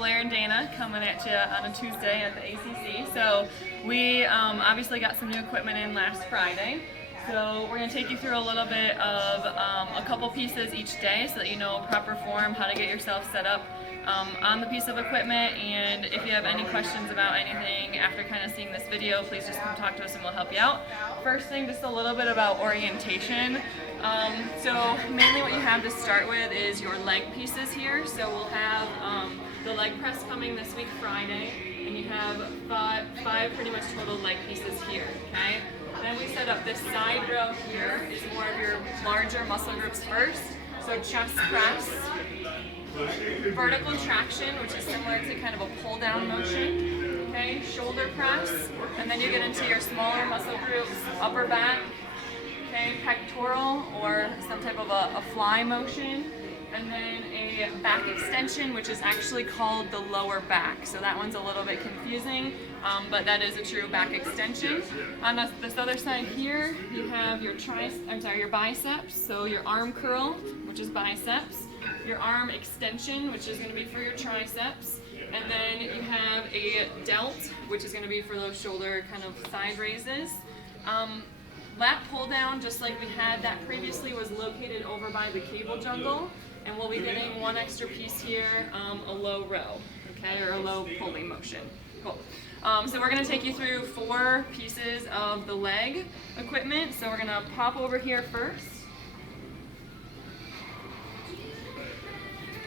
Blair and Dana coming at you on a Tuesday at the ACC. So we obviously got some new equipment in last Friday. So we're going to take you through a little bit of a couple pieces each day so that you know proper form, how to get yourself set up on the piece of equipment. And if you have any questions about anything after kind of seeing this video, please just come talk to us and we'll help you out. First thing, just a little bit about orientation. So mainly what you have to start with is your leg pieces here. So we'll have the leg press coming this week Friday, and you have five pretty much total leg pieces here, okay? Then we set up this side row here is more of your larger muscle groups first. So chest press, vertical traction, which is similar to kind of a pull down motion, okay? Shoulder press, and then you get into your smaller muscle groups, upper back, okay? Pectoral or some type of a fly motion, and then a back extension, which is actually called the lower back. So that one's a little bit confusing, but that is a true back extension. On this other side here, you have your your biceps, so your arm curl, which is biceps, your arm extension, which is going to be for your triceps, and then you have a delt, which is going to be for those shoulder kind of side raises. Lat pull down, just like we had that previously, was located over by the cable jungle. And we'll be getting one extra piece here, a low row, okay, or a low pulley motion. Cool. So we're going to take you through 4 pieces of the leg equipment. So we're going to pop over here first.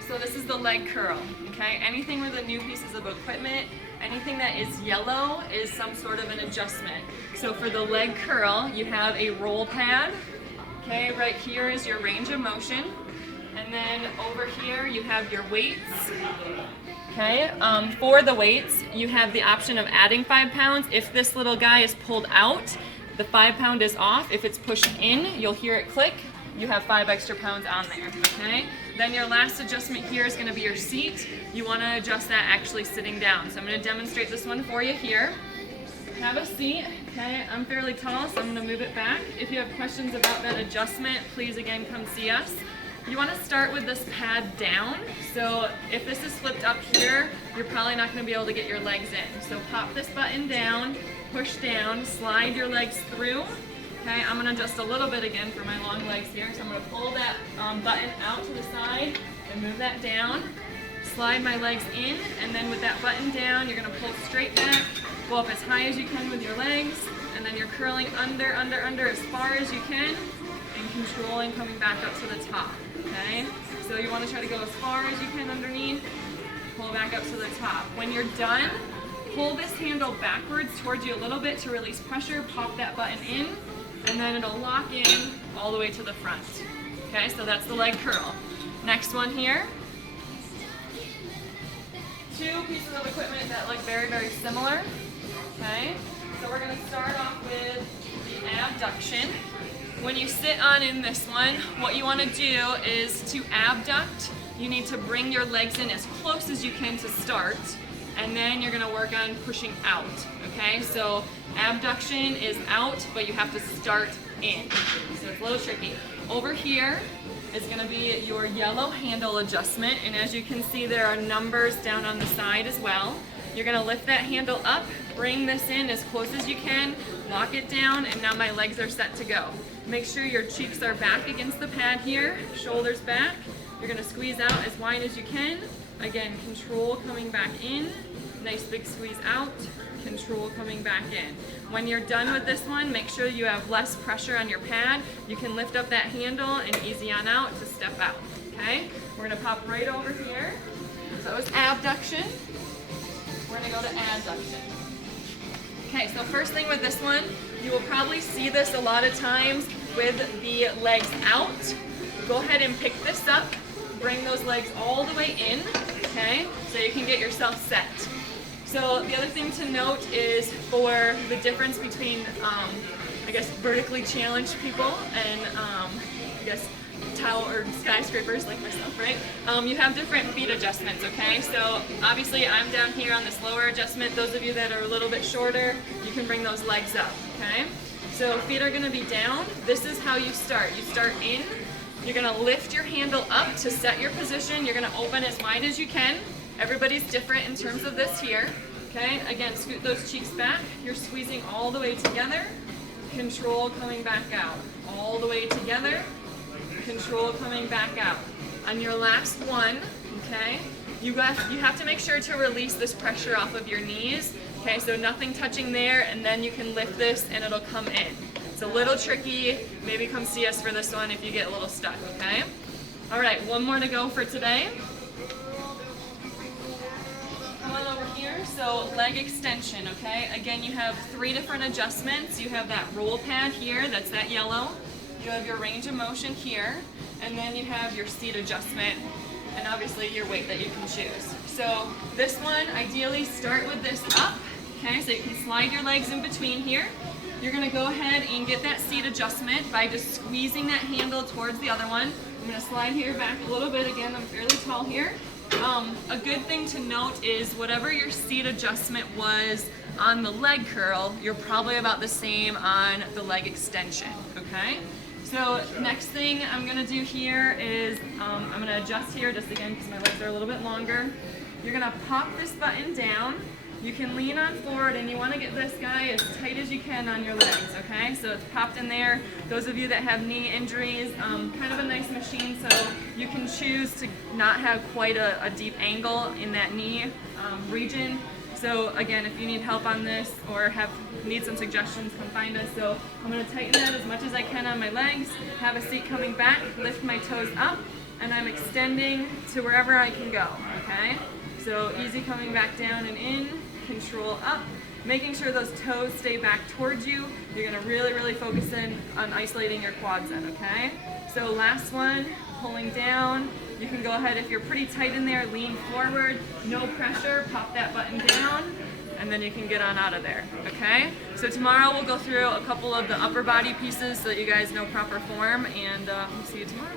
So this is the leg curl, okay? Anything with the new pieces of equipment, anything that is yellow is some sort of an adjustment. So for the leg curl, you have a roll pad, okay? Right here is your range of motion. And then over here you have your weights. Okay, for the weights, you have the option of adding 5 pounds. If this little guy is pulled out, the 5 pound is off. If it's pushed in, you'll hear it click. You have 5 extra pounds on there, okay? Then your last adjustment here is gonna be your seat. You wanna adjust that actually sitting down. So I'm gonna demonstrate this one for you here. Have a seat, okay? I'm fairly tall, so I'm gonna move it back. If you have questions about that adjustment, please again come see us. You want to start with this pad down. So if this is flipped up here, you're probably not going to be able to get your legs in. So pop this button down, push down, slide your legs through. Okay, I'm going to adjust a little bit again for my long legs here. So I'm going to pull that button out to the side and move that down. Slide my legs in, and then with that button down, you're going to pull straight back, go up as high as you can with your legs, and then you're curling under as far as you can, and controlling coming back up to the top, okay? So you want to try to go as far as you can underneath, pull back up to the top. When you're done, pull this handle backwards towards you a little bit to release pressure, pop that button in, and then it'll lock in all the way to the front. Okay, so that's the leg curl. Next one here. 2 pieces of equipment that look very, very similar. Okay, so we're going to start off with the abduction. When you sit on in this one, what you want to do is to abduct. You need to bring your legs in as close as you can to start, and then you're going to work on pushing out, okay? So abduction is out, but you have to start in. So it's a little tricky. Over here is going to be your yellow handle adjustment, and as you can see, there are numbers down on the side as well. You're going to lift that handle up, bring this in as close as you can, lock it down, and now my legs are set to go. Make sure your cheeks are back against the pad here, shoulders back. You're going to squeeze out as wide as you can. Again, control coming back in, nice big squeeze out, control coming back in. When you're done with this one, make sure you have less pressure on your pad. You can lift up that handle and easy on out to step out, okay? We're going to pop right over here. So that was abduction. We're going to go to adduction. Okay, so first thing with this one, you will probably see this a lot of times with the legs out. Go ahead and pick this up, bring those legs all the way in, okay, so you can get yourself set. So the other thing to note is for the difference between, I guess, vertically challenged people and, I guess, towel or skyscrapers like myself, right? You have different feet adjustments, okay? So obviously I'm down here on this lower adjustment. Those of you that are a little bit shorter, you can bring those legs up, okay? So feet are gonna be down. This is how you start. You start in, you're gonna lift your handle up to set your position. You're gonna open as wide as you can. Everybody's different in terms of this here. Okay, again, scoot those cheeks back. You're squeezing all the way together. Control coming back out. All the way together. Control coming back out. On your last one, okay, you have to make sure to release this pressure off of your knees. Okay, so nothing touching there, and then you can lift this and it'll come in. It's a little tricky. Maybe come see us for this one if you get a little stuck, okay? All right, one more to go for today. Come on over here. So leg extension, okay? Again, you have 3 different adjustments. You have that roll pad here, that's that yellow. You have your range of motion here, and then you have your seat adjustment, and obviously your weight that you can choose. So this one, ideally start with this up, okay? So you can slide your legs in between here. You're gonna go ahead and get that seat adjustment by just squeezing that handle towards the other one. I'm gonna slide here back a little bit. Again, I'm fairly tall here. A good thing to note is whatever your seat adjustment was on the leg curl, you're probably about the same on the leg extension, okay? So next thing I'm gonna do here is I'm gonna adjust here just again because my legs are a little bit longer. You're gonna pop this button down. You can lean on forward and you wanna get this guy as tight as you can on your legs, okay? So it's popped in there. Those of you that have knee injuries, kind of a nice machine, so you can choose to not have quite a deep angle in that knee region. So again, if you need help on this or need some suggestions, come find us. So I'm gonna tighten that as much as I can on my legs, have a seat coming back, lift my toes up, and I'm extending to wherever I can go, okay? So easy coming back down and in, control up, making sure those toes stay back towards you. You're gonna really, really focus in on isolating your quads in, okay? So last one, pulling down. You can go ahead, if you're pretty tight in there, lean forward, no pressure, pop that button down, and then you can get on out of there, okay? So tomorrow we'll go through a couple of the upper body pieces so that you guys know proper form, and we'll see you tomorrow.